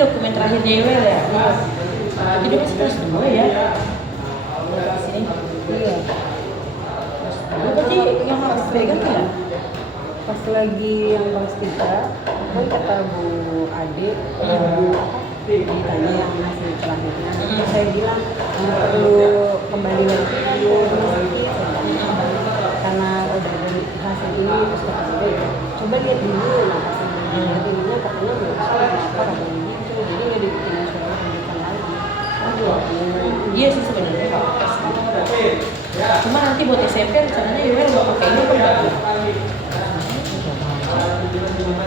dokumen terakhirnya Yowel ya. Jadi dia masih kelas 2 ya. Sini. Iya. Berarti yang harus pegang ya? Pas lagi yang kelas 3 kan kata Bu Ade, ditanya yang masih terakhirnya. Terus saya bilang perlu kembali lagi karena udah dari hasil ini terus kata coba lihat dulu. Nah pas lihat ininya katanya nggak bisa katanya gitu, jadi nggak dibikin surat lanjutan lagi. Iya sih sebenarnya Pak. Cuma nanti buat SMP rencananya Yowel mau pakai ini apa enggak? Cuma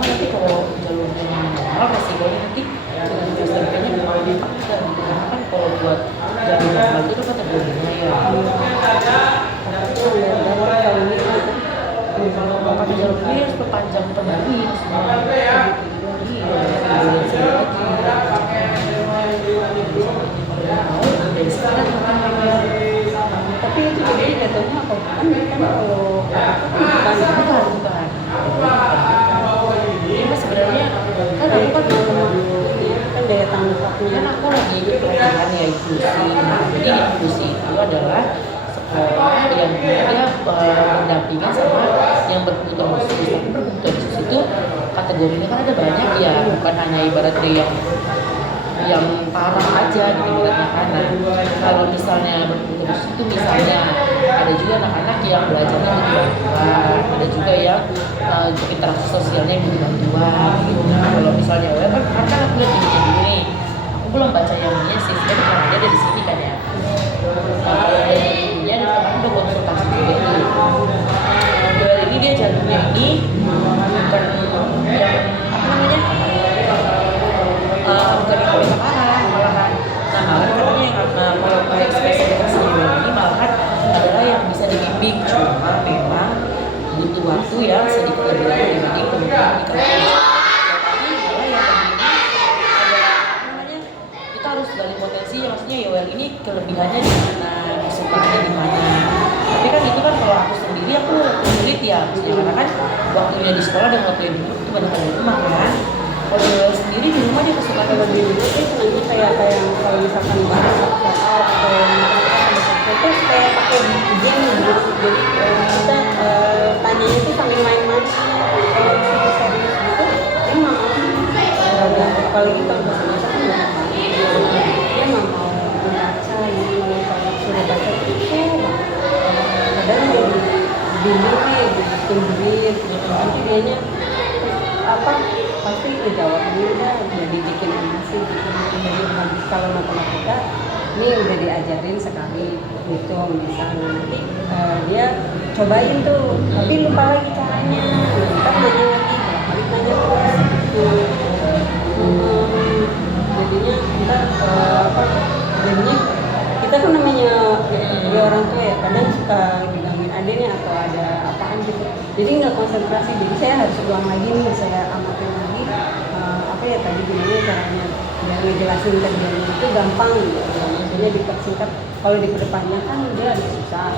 nanti kalau jalurnya normal resikonya nanti dengan SMP-nya bakal dipaksa gitu. Karena kan kalau buat jalur normal itu kan kategorinya ya. Kalau pakai jalur ini harus perpanjang kembali semua. Iya, tapi itu jadi jatuhnya apa bukan kalau bukan. Ini mas sebenarnya kan aku kan daya tangkapnya kan aku lagi ikut pelatihan ya inklusi. Jadi inklusi itu adalah sekolah yang dia berdampingan sama yang berkebutuhan khusus. Tapi berkebutuhan khusus itu kategorinya kan ada banyak ya, bukan hanya ibarat dia yang parah aja gitu ibaratnya kan. Nah, kalau misalnya berkebutuhan khusus itu misalnya ada juga anak-anak yang belajarnya butuh bantuan, ada juga yang interaksi sosialnya yang butuh bantuan gitu. Nah, kalau misalnya kan aku lihat ini dulu nih, aku belum baca yang ini sih, sebenarnya kan ada di sini kan ya. Nah, kalau dari ininya di kemarin udah konsultasi juga nih. Dari ini dia jalurnya ini bukan yang apa namanya bukan yang paling parah malahan. Nah malahan katanya yang kalau kayak spesifikasi ini malahan adalah yang bisa dibimbing, cuma memang butuh waktu yang sedikit lebih lama dibanding teman-teman di kelas. Tapi malah yang begini ada apa namanya kita harus gali potensi, maksudnya Yowel ini kelebihannya di mana, kesukaannya di mana. Tapi kan itu kan kalau aku sendiri aku sulit ya, maksudnya karena kan waktunya di sekolah dan waktunya di rumah itu banyak di rumah kan. Kalau Yowel sendiri di rumah dia kesukaan kalau di rumah sih senangnya kayak kalau misalkan bahasa atau itu kayak pakai game gitu, jadi kita tanya itu sambil main-main. Kalau itu serius gitu dia nggak mau, apalagi kalau bahasa kan dia nggak mau membaca gitu. Kalau sudah baca itu kadang dibimbing bikin duit nanti dianya apa pasti ngejawab dulu dah udah dibikin animasi gitu. Jadi habis kalau matematika ini udah diajarin sekali hitung bisa, nanti dia cobain tuh tapi lupa lagi caranya, ntar nanya lagi kali nanya terus gitu. Jadinya kita jadinya kita tuh namanya dia orang tua ya kadang suka bilangin adanya atau ada apaan gitu, jadi nggak konsentrasi. Jadi saya harus ulang lagi nih, saya amatin lagi apa ya tadi gimana caranya biar ngejelasin kerjanya itu gampang gitu. Maksudnya dipersingkat, kalau dikedepannya kan dia ada susah,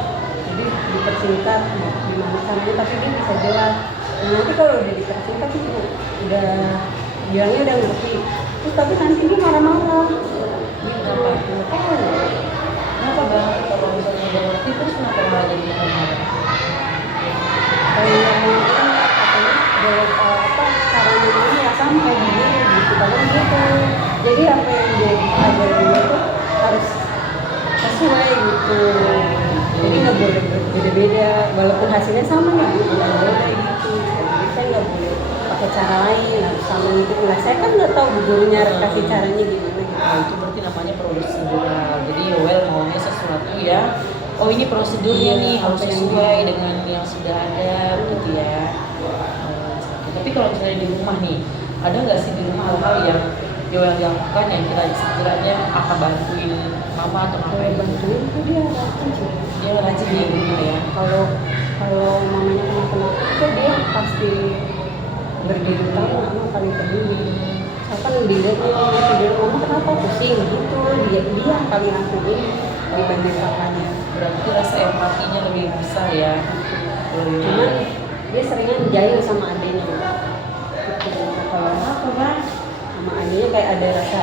jadi dipersingkat gimana caranya tapi dia bisa jelas. Nah, nanti kalau udah dipersingkat itu udah bilangnya udah ngerti, terus tapi nanti dia marah-marah gitu. kenapa banget kalau misalnya udah ngerti terus kenapa malah jadi marah-marah? Kayak yang kan katanya apa caranya ini ya sampai gini gitu kan gitu. Jadi apa yang dia ajarin itu harus sesuai gitu. Jadi nggak boleh beda-beda walaupun hasilnya sama ya nggak boleh gitu. Jadi saya nggak boleh pakai cara lain harus sama gitu. Nah saya kan nggak tahu gurunya kasih caranya gimana gitu. Nah itu berarti namanya prosedural. Jadi Yowel maunya sesuatu ya. Oh ini prosedurnya nih harus sesuai dengan yang sudah ada gitu ya. Tapi kalau misalnya di rumah nih, ada nggak sih di rumah hal-hal yang Yowel lakukan yang kiranya akan bantuin mama atau ngapain? Bantuin itu dia rajin sih. Dia rajin di rumah ya. Kalau mamanya kenapa itu dia pasti berdiri utama paling peduli. Apa dilihatnya dia mama kenapa pusing gitu, dia yang paling lakuin dibanding kakaknya. Berarti rasa empatinya lebih besar ya. Cuman dia seringnya jahil sama adiknya gitu. Kalau apa kan? sama adiknya kayak ada rasa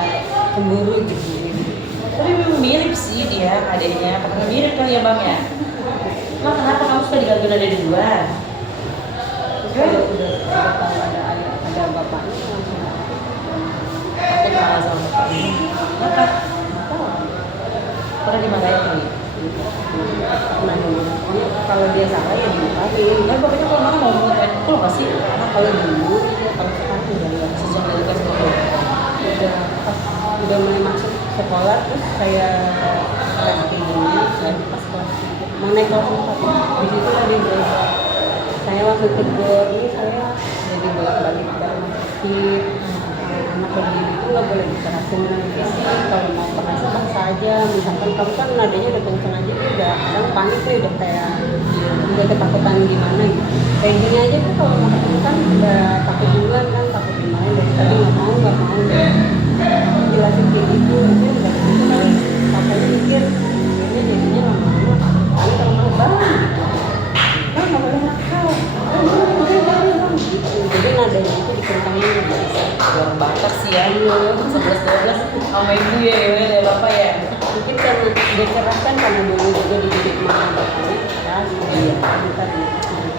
cemburu gitu. Tapi memang mirip sih dia adiknya, karena mirip kali ya bang ya. Nah, kenapa kamu suka digangguin ada duluan? Kalau udah tahu ada bapaknya langsung Takut kalah sama bapaknya. Kenapa? nggak tahu. Pernah dimarahin kali? Nah, kalau dia salah ya dimarahin. Kan pokoknya kalau mama mau ngomongin aku loh pasti. Karena kalau dulu kalau sekarang udah nggak Sejak dari kelas berapa? udah pas udah mulai masuk sekolah terus saya ranking ini dan pas kelas 3 mau naik kelas 4 di situ ada berubah. Saya langsung tegur ini saya jadi bolak-balik dalam masjid. Anak begini itu nggak boleh dikerasin dengan fisik, kalau mau kerasa paksa aja. Misalkan kamu kan nadanya udah kenceng aja dia udah kadang panik tuh udah kayak udah ketakutan gimana gitu. Kayak gini aja tuh kalau mau ketemu kan udah takut duluan kan, takut gimana dari tadi nggak mau deh. Aku jelasin kayak gitu, nanti udah gitu kan papanya mikir ini jadinya lama-lama paling kalau mau bang nggak boleh nakal, bang gitu. Jadi nadanya itu dikentangin gitu. Orang Batak sih ya, 11-12 sama ibu ya, ya bapak ya. Mungkin karena dia keras kan karena dulu juga dididik sama bapaknya keras. Iya, bukan.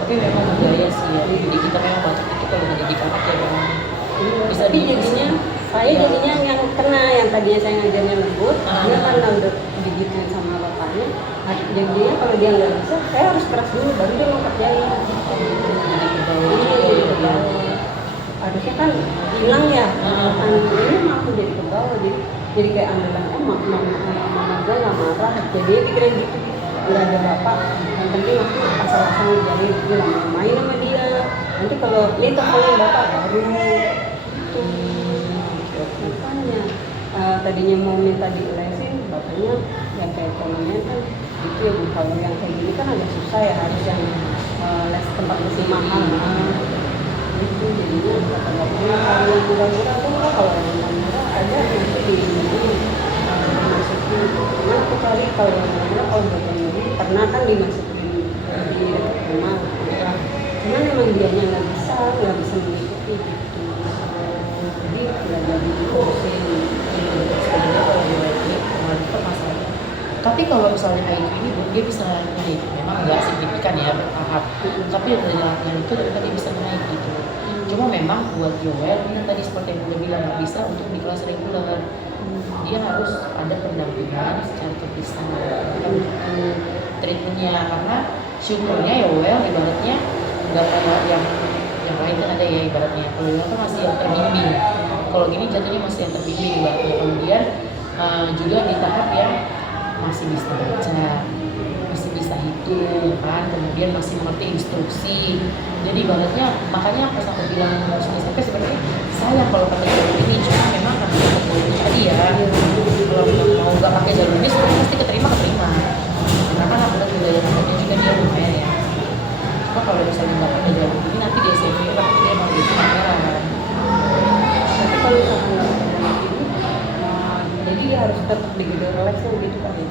Tapi memang budaya sih ya, jadi kita memang Batak itu kalau mendidik anak ya memang bisa Tapi jadinya saya jadinya yang kena, yang tadinya saya ngajarnya lembut, dia karena udah digituin sama bapaknya. Jadinya kalau dia nggak bisa, saya harus keras dulu baru dia mau kerjain. jadi kebawa Jadi kebawa. Harusnya kan hilang ya, ini mah aku jadi kebawa, jadi kayak andalan mama gue nggak marah, jadi dia pikirin gitu, nggak ada bapak, yang penting aku asal-asal ngejarin, dia nggak mau main sama dia, nanti kalau ini teleponin bapak baru itu, makanya tadinya mau minta dilesin, bapaknya yang kayak ekonominya kan gitu ya bu, kalau yang kayak gini kan agak susah ya, harus yang les tempat lesnya mahal. Itu jadinya kata bapaknya kalau yang murah-murah tuh kalau yang murah ada nanti dimasukin. Cuman aku cari kalau yang murah kalau buat yang ini pernah kan dimasukin di dekat rumah. Cuman emang dianya nggak bisa mengikuti gitu. Jadi nggak jadi diurusin. sebenarnya kalau dia lagi itu masalahnya. Tapi kalau misalnya kayak gini, dia bisa naik. Memang nggak signifikan ya bertahap. Tapi dari latihan itu ternyata dia bisa naik gitu. Cuma memang buat Joel ini tadi seperti yang udah bilang nggak bisa untuk di kelas reguler. Dia harus ada pendampingan secara terpisah untuk treatmentnya, karena syukurnya Joel ibaratnya nggak kayak yang lain kan ada ya ibaratnya. Kalau Joel kan masih yang terbimbing. Kalau gini jatuhnya masih yang terbimbing ibaratnya. Kemudian juga di tahap yang masih bisa baca, masih bisa hitung kan, kemudian masih mengerti instruksi. Jadi ibaratnya makanya pas aku bilang harus SMP sebenarnya sayang kalau pakai jalur ini, cuma memang karena tadi ya kalau mau nggak pakai jalur ini sebenarnya pasti keterima karena kan aku udah budaya makanya juga dia lumayan ya. Cuma kalau misalnya nggak pakai jalur ini nanti di SMP kan dia mau jadi pangeran. Tapi kalau misalkan nggak ada yang ini, jadi dia harus tetap digedor lesnya gitu kan ya.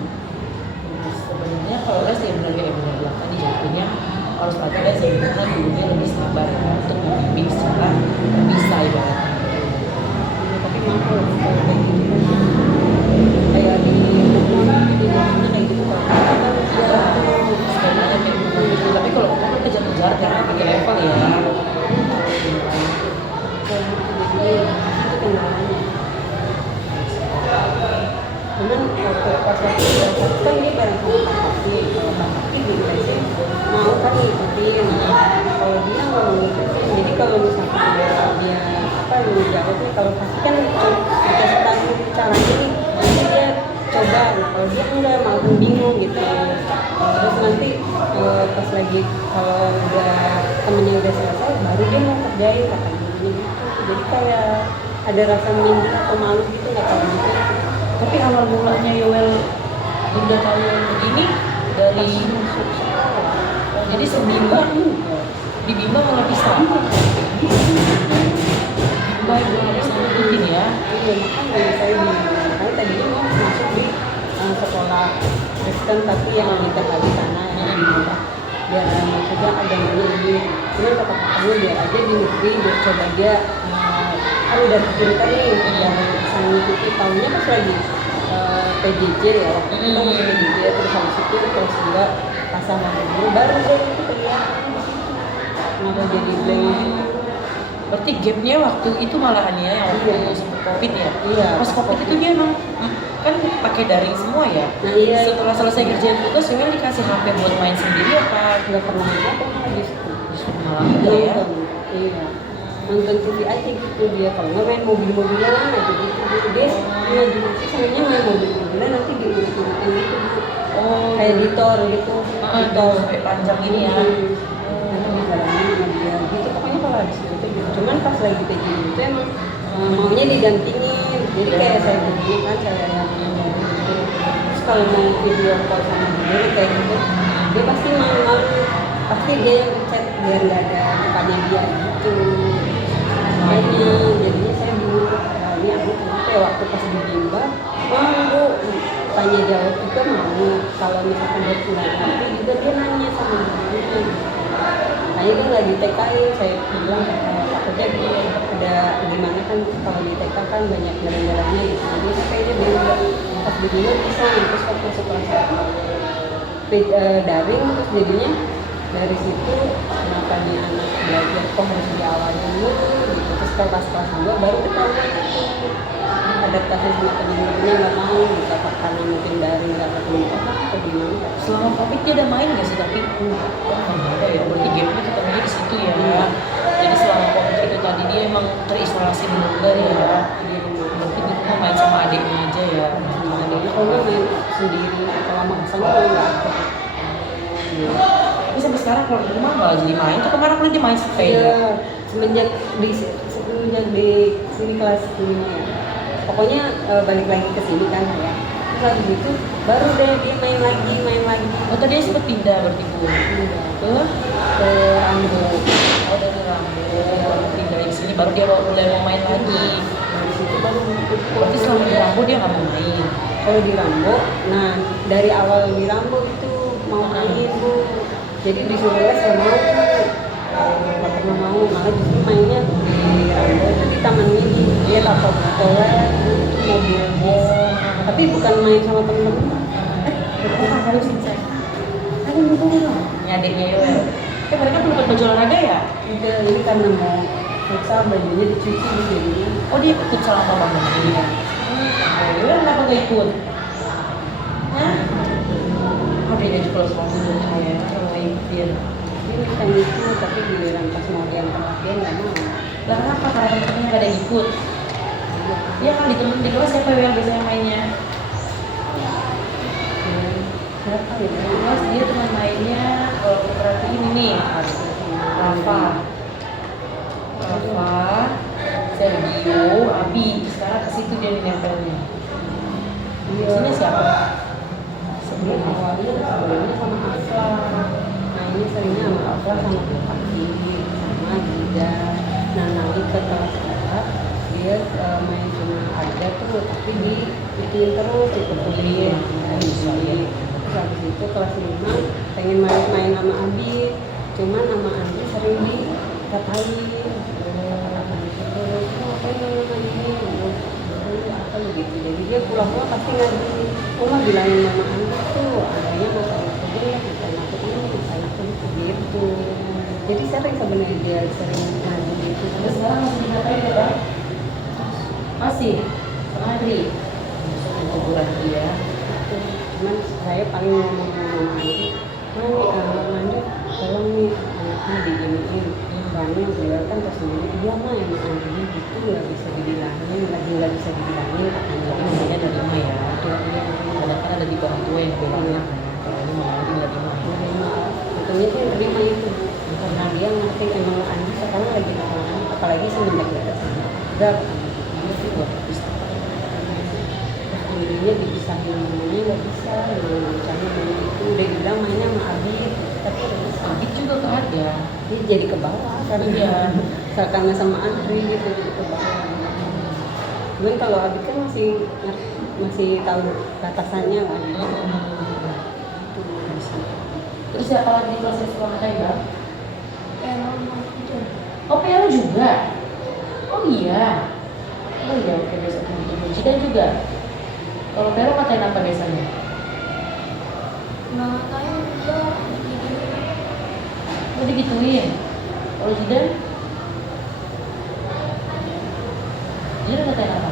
Sebenarnya kalau les ya benar kayak benar bilang tadi jatuhnya harus pakai les ya, karena gurunya lebih sabar untuk membimbing secara bisa ibaratnya. Tapi mahal kalau kayak gitu kan kayak di rumah di rumahnya kayak gitu kan Ya, sebenarnya kayak gitu. Tapi kalau kita kan kejar-kejar karena pakai level ya. jadi itu kendalanya. Cuman pas waktu belajar kan dia bareng sama Kak Kaki, kalau Kak Kaki di lesin mau kan ngikutin, kalau dia nggak mau ngikutin. Jadi kalau misalkan dia apa menjawabnya, kalau Kaki kan dikasih tahu caranya nih, nanti dia coba. Nah kalau dia enggak, malah bingung gitu. Terus nanti pas lagi kalau udah temennya udah selesai, baru dia mau kerjain kata gurunya gitu. Jadi kayak ada rasa minder atau malu gitu, nggak tahu gitu. Tapi awal mulanya Yoel udah tahu begini dari jadi sebelumnya di Bima malah bisa. Bima itu nggak bisa ngikutin ya. Iya, makanya saya bingung. Makanya tadinya mau masuk di sekolah Kristen tapi yang kita di sana yang di Bima. Biar maksudnya agamanya ini. Cuman kata-katanya biar aja di negeri, biar coba dia kan udah pinter nih udah bisa ngikuti tahunya pas lagi PJJ ya waktu itu kan masih PJJ terus habis itu kelas 2 pasangan dulu baru deh itu kelihatan kenapa jadi blank. Berarti gapnya waktu itu malahan ya yang waktu sebelum COVID ya. Iya, Pas COVID itu dia emang kan pakai daring semua ya. Nah, iya. Setelah selesai kerjaan tugas, Yoel dikasih HP buat main sendiri apa? nggak pernah apa justru Malah enggak ya. nonton iya nonton TV aja gitu dia kalau nggak main mobil-mobilan aja gitu dia ngaji sih sebenarnya main mobil-mobilan nanti diurut-urutin gitu Oh, kayak editor gitu editor sampai panjang gini ya. nanti dijalanin sama dia gitu pokoknya kalau habis itu gitu cuman pas lagi kayak gini itu emang maunya didampingin jadi kayak saya begini kan saya yang gitu terus kalau mau video call sama dia kayak gitu dia pasti mau pasti dia yang chat biar nggak ada mukanya dia gitu makanya jadinya saya bingung ini aku kenapa ya waktu pas di Bimba bu tanya jawab juga mau kalau misalkan dia punya nanti juga dia nanya sama gurunya makanya dia nggak di TK-in saya bilang takutnya ada gimana kan kalau di TK kan banyak jalan-jalannya gitu jadi saya kayaknya bilang pas di Bimba bisa terus pas masuk kelas daring terus jadinya dari situ kenapa nih anak belajar kok harus diawalin dulu gitu terus kelas 2 baru ketahuan itu adaptasi sama teman-temannya nggak mau gitu karena mungkin dari nggak ketemu orang atau gimana. Selama COVID dia ada main nggak sih tapi nggak ada ya. Berarti gapnya ketemunya di situ ya. Jadi selama COVID itu tadi dia emang terisolasi dulu enggak ya di rumah. Berarti di rumah main sama adiknya aja ya. Sama adiknya kalau nggak main sendiri kalau sama Hasan kalau nggak ada. Tapi sampai sekarang kalau di rumah malah jadi main. Tuh kemarin dia main sepeda. Iya, semenjak di sini kelas 5 ya. Pokoknya balik lagi ke sini kan ya. Terus habis itu baru deh dia main lagi. Oh tadi dia sempat pindah berarti Bu. Ke Rambo. Oh dari Rambo. Pindah di sini baru dia mulai mau main lagi. Dari situ baru Berarti selama di Rambo dia nggak mau main. kalau di Rambo, nah dari awal di Rambo itu mau main Bu. Jadi disuruh les nggak mau. Nggak pernah mau, malah justru mainnya di Rambo itu di taman mini. Dia lapor toilet, mobil tapi bukan main sama temen-temen. Bukan harus selesai. Ada gitu dong. Ini adiknya Yoel. Mereka belum dapat baju olahraga ya? Udah ini karena mau futsal bajunya dicuci jadinya. Oh dia ikut sama mamanya dia. Yoel kenapa nggak ikut? Hah? Oh dia juga kalau sama dulu kayak ikutin. Dia bisa ikut tapi giliran pas mau diantar dia nggak mau. Lah kenapa? Karena temen-temennya nggak ada yang ikut. Dia kan di temen di kelas siapa yang biasanya mainnya? Siapa ya? Di kelas dia teman mainnya kalau aku perhatiin ini Rafa, Sergio, Abi. Sekarang ke situ dia nempelnya. Biasanya siapa? Sebelum awalnya sama Afla. Mainnya seringnya sama Afla sama Bupati sama Gida. Nah nanti ke kelas 4 dia main cuma ada tuh tapi diikutin terus diikutin terus habis itu kelas 5 pengen main sama Abi cuman sama Abi sering dikatain terus ngapain sama ini apa gitu jadi dia pulang-pulang pasti ngaji mah bilangin sama Abi tuh adanya matematik gitu jadi sering sebenarnya dia sering ngaji gitu Sampai sekarang masih dikatain ya Bang? Masih? Sama Adri? Kuburan dia. Cuman saya paling ngomong sama Andi tolong nih anaknya diginiin soalnya beliau kan tersendiri dia mah yang Andi gitu nggak bisa dibilangin nggak bisa dibilangin katanya Namanya ada 5 ya. Kadang-kadang ada di orang tua yang bilangnya kalau ini malah nggak terima. untungnya dia terima itu karena dia ngerti emang Andi sekarang lagi nakal apalagi semenjak dia ada Dia sih buat dirinya dipisahin namanya nggak bisa misalnya mainnya itu udah bilang mainnya sama Abi tapi udah bisa Abid juga ke ada. dia jadi ke bawah karena Iya. karena sama Andri gitu jadi ke bawah cuman kalau Abi kan masih tahu batasannya kan Terus siapa lagi di kelas sekolah kakak ya? Oh Piano juga? Oh iya. Oh iya, oke besok mau Jidan juga. Kalau Vero ngatain apa biasanya? Nggak ngatain dia Oh digituin. Kalau Jidan? Jidan ngatain apa?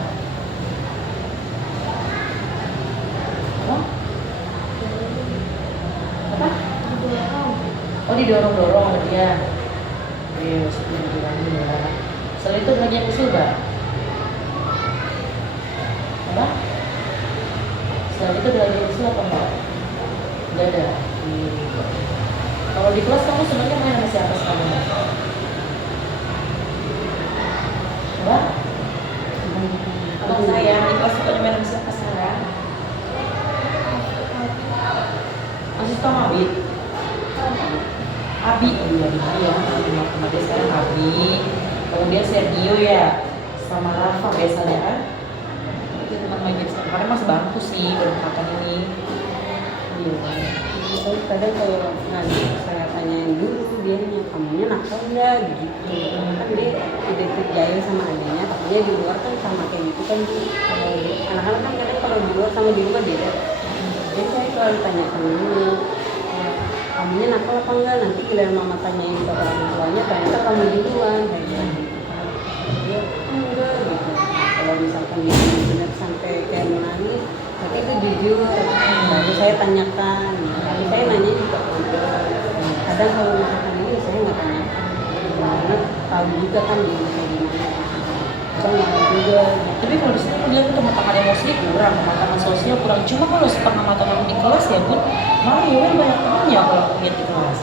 Apa? Apa? Oh didorong-dorong sama dia. Yes, dibilangin ya. Selain itu belajar usul gak? Apa? Selain itu belajar usul apa enggak? Enggak ada. Kalau di kelas kamu sebenarnya main sama siapa sekarang? Apa? Abang saya di kelas suka main sama siapa sekarang? Masih suka sama Abi? Abi, oh iya Abi ya, sama dia sekarang Abi. Kemudian Sergio ya, sama Rafa biasanya kan? Itu teman main gitu. Karena masih bangku sih, baru makan ini. Iya. Kadang kalau nanti saya tanyain dulu tuh dia kamunya nakal nggak gitu. Kan dia tidak terjaya sama adanya, tapi dia di luar kan sama kayak gitu kan. Kalau anak-anak kan kadang kalau di luar sama di rumah beda. Jadi saya selalu tanyakan dulu, kamunya nakal apa enggak? Nanti giliran mama tanyain ke orang tuanya, ternyata kamu duluan kayak gitu. Dia enggak gitu. Kalau misalkan dia benar sampai kayak menangis, tapi itu jujur. Lalu saya tanyakan, tapi saya nanya juga enggak. Kadang kalau misalkan ini saya nggak tanya, karena tahu juga kan dia kayak gimana. Saya nggak juga. Tapi kalau di sini aku bilang kematangan emosi kurang, kematangan sosial kurang. Cuma kalau pengamatan aku di kelas ya Bun, malah ya banyak temannya kalau aku lihat di kelas.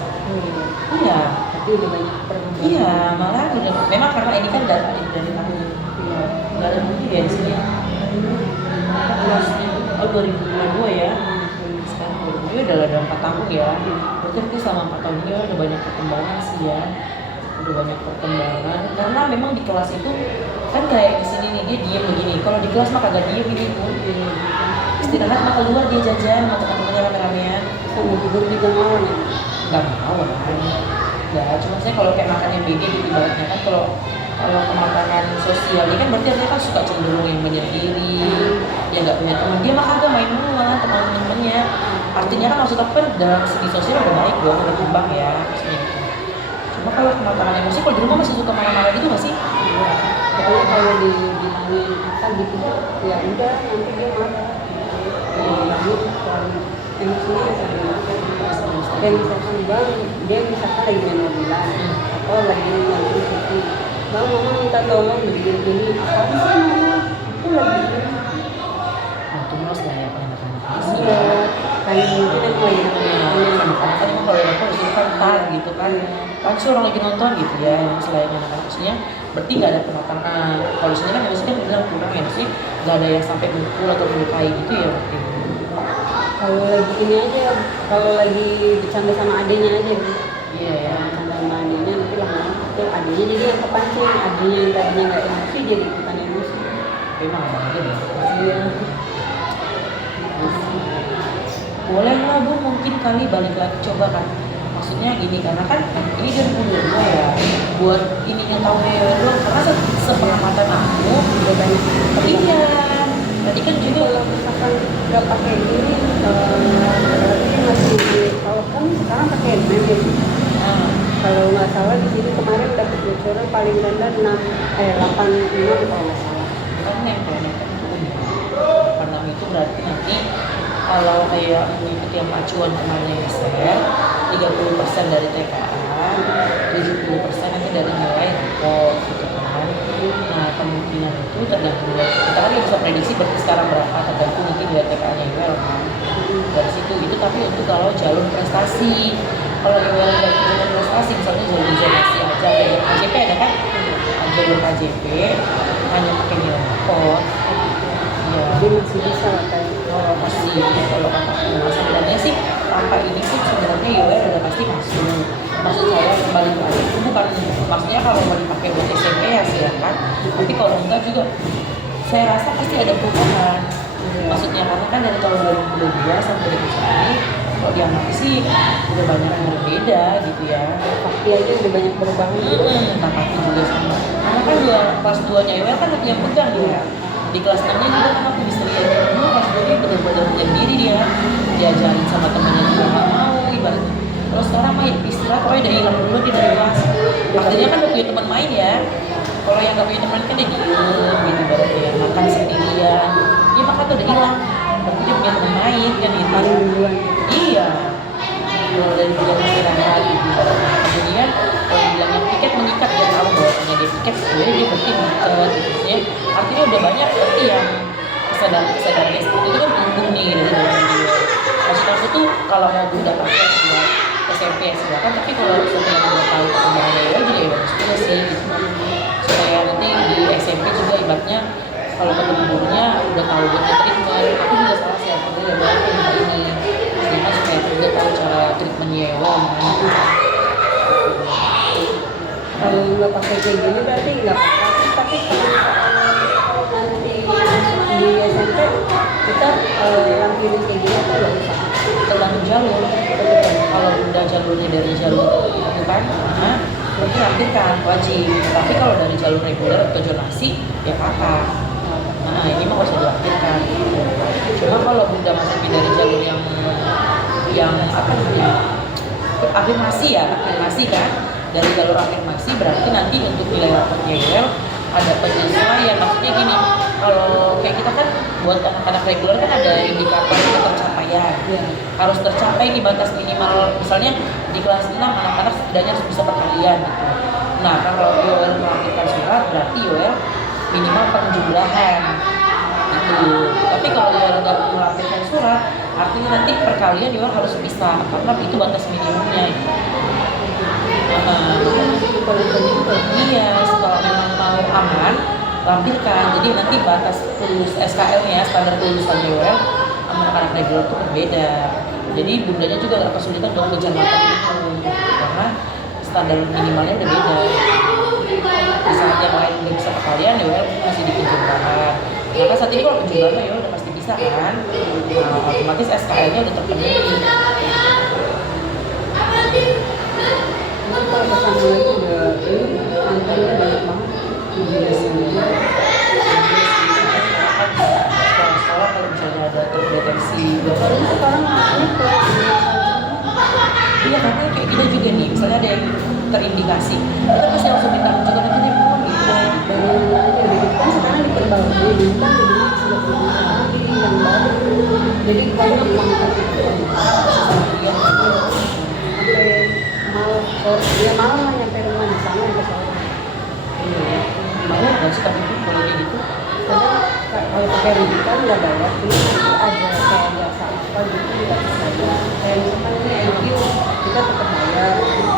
Iya. Tapi udah banyak perubahan. Iya, malah udah. Memang karena ini kan dari tahun nggak ada bukti ya di sini. Kelas oh 2022 ya. Sekarang 2022 udah ada 4 tahun ya. Berarti selama 4 tahun ini udah banyak perkembangan sih ya. Udah banyak perkembangan karena memang di kelas itu kan kayak di sini nih dia diem begini. Kalau di kelas mah kagak diem ini Bun. Istirahat mah keluar dia jajan sama teman-temannya rame-ramean. Sama tidur juga mau ya. Nggak mau kan. Nggak, cuma saya kalau kayak makan yang beda gitu ibaratnya kan kalau kemakanan sosial dia kan berarti dia kan suka cenderung yang menyendiri, yang nggak punya teman. Dia mah kagak main mulu teman-temannya. Artinya kan maksud aku kan dalam segi sosial udah baik dong, udah berkembang ya maksudnya gitu. Cuma kalau kemakanan emosi kalau di rumah masih suka marah-marah gitu nggak sih? Iya. Pokoknya kalau dibilangin apa gitu, ya udah nanti dia marah. Jadi kalau emosinya sampai kayak misalkan bang, dia misalkan lagi main mobilan atau lagi nonton TV, bang mama minta tolong begini apa sih mama? Aku lagi Nah, itu mas lah ya anak-anak. iya, kayak mungkin aku lagi nonton Kan emang kalau aku harus kan tar gitu kan. Kan sih orang lagi nonton gitu ya, yang selain anak-anak maksudnya berarti nggak ada penekanan. Kalau sini kan maksudnya bilang kurang ya sih, nggak ada yang sampai mukul atau melukai gitu ya berarti. kalau lagi ini aja, kalau lagi bercanda sama adenya aja gitu. Iya ya. Bercanda sama adenya nanti lama-lama tuh adenya jadi yang kepancing, adenya yang tadinya nggak emosi jadi ikutan emosi. Memang aja deh. Iya. Boleh lah Bu, mungkin kali balik lagi coba kan. Maksudnya gini karena kan ini 2022 ya. Buat ininya tahun 2022 karena sepengamatan aku Udah banyak. iya. Tadi kan juga Kalau misalkan nggak pakai ini, berarti masih kalau kan sekarang pakai handphone ya. Kalau nggak salah di sini kemarin dapat bocoran paling rendah 86 kalau nggak salah. kan nempel karena itu berarti nanti kalau kayak mengikuti yang acuan kemarin yang share 30% dari TKA 70% nanti dari nilai rapor gitu kan. Nah kemungkinan itu tergantung dari kita kan bisa prediksi berarti sekarang berapa tergantung mungkin dari TKA nya IWL kan dari situ itu. Tapi untuk kalau jalur prestasi kalau IWL dari jalur prestasi misalnya jalur zonasi aja dari KJP ada kan jalur KJP hanya pakai nilai rapor ya. Jadi masih bisa lah kayak. Oh, masih kalau kata aku sebenarnya sih tanpa ini sih sebenarnya IOR udah pasti masuk. Maksud saya kembali lagi itu bukan maksudnya kalau mau dipakai buat SMP ya silakan. Tapi kalau enggak juga saya rasa pasti ada perubahan. Maksudnya karena kan dari tahun 2022 sampai 2021 Kalau di anak sih udah banyak yang berbeda gitu ya. Kaki aja udah banyak berubah gitu. Nah kaki juga sama. Karena kan kelas 2-nya Ewel kan aku yang pegang ya. Di kelas 6-nya juga kan aku bisa lihat dulu kelas 2 dia benar-benar sendiri dia. Diajarin sama temannya juga nggak mau ibaratnya. Kalau sekarang main istirahat, pokoknya udah hilang dulu di dari kelas. Akhirnya kan udah punya teman main ya. Kalau yang nggak punya teman kan dia diem gitu berarti ya makan sendirian. Dia makan tuh udah hilang. Tapi dia punya teman main kan gitu. Duluan. Iya. Kalau dari jam istirahat gitu. Kemudian kalau bilangnya piket mengikat dia tahu bahwasanya dia piket sebenarnya dia berarti mengikat gitu ya. Artinya udah banyak berarti yang kesadarannya seperti itu kan tumbuh nih dari zaman dia. Maksud aku tuh kalau mau bunda pakai buat SMP ya silakan, tapi kalau setelah udah tahu perkembangannya ya juga ya bagus juga sih gitu. Supaya nanti di SMP juga ibaratnya kalau ketemu gurunya udah tahu buat treatment. Aku juga salah sih aku juga ya minta ini sehingga supaya aku juga tahu cara treatmentnya ya Kalau nggak pakai kayak gini berarti nggak apa-apa. Tapi kalau nanti di SMP kita lampirin kayak gini atau nggak usah? tergantung jalur. Kalau udah jalurnya dari jalur itu kan, nah berarti lampirkan wajib. Tapi kalau dari jalur reguler atau zonasi ya kakak. Nah ini mah harus dilampirkan. Cuma kalau bunda masukin dari jalur yang apa namanya afirmasi ya, afirmasi kan, dari jalur afirmasi berarti nanti untuk nilai rapotnya ya ada penyesuaian. Maksudnya gini, kalau kayak kita kan buat anak-anak reguler kan ada indikator ketercapaian, harus tercapai di batas minimal. Misalnya di kelas 6 anak-anak setidaknya harus bisa perkalian gitu. Nah kalau Yoel melakukan surat berarti Yoel minimal penjumlahan gitu. Tapi kalau Yoel nggak melakukan surat artinya nanti perkalian Yoel harus bisa karena itu batas minimumnya gitu. Iya, kalau memang mau aman, lampirkan. Jadi nanti batas lulus SKL-nya, standar kelulusan Yoel sama anak reguler itu berbeda. Jadi bundanya juga nggak kesulitan untuk menjalankan itu, karena standar minimalnya udah beda. Di saat yang lain udah bisa perkalian, Yoel masih di penjumlahan. Maka saat ini kalau penjumlahan Yoel udah pasti bisa kan, nah, otomatis SKL-nya udah terpenuhi. Kalau pesan gue itu udah angkanya banyak banget. Sekolah kalau misalnya ada terdeteksi Sekarang ini kelas iya karena kayak kita juga nih misalnya ada yang terindikasi kita pasti langsung minta rujukan aja deh Bu gitu. dari aja gitu kan sekarang diperbarui dulu kan sudah berusaha jadi yang baru jadi banyak mengangkat itu Iya. sampai malam sore dia malam lah nyampe rumah di sana sampai sore. Iya. Mau nggak sih tapi kalau kayak gitu? Karena kalau pakai rujukan nggak bayar cuma nanti ada kayak jasa apa gitu kita bisa bayar kayak misalkan ini IQ kita tetap bayar gitu.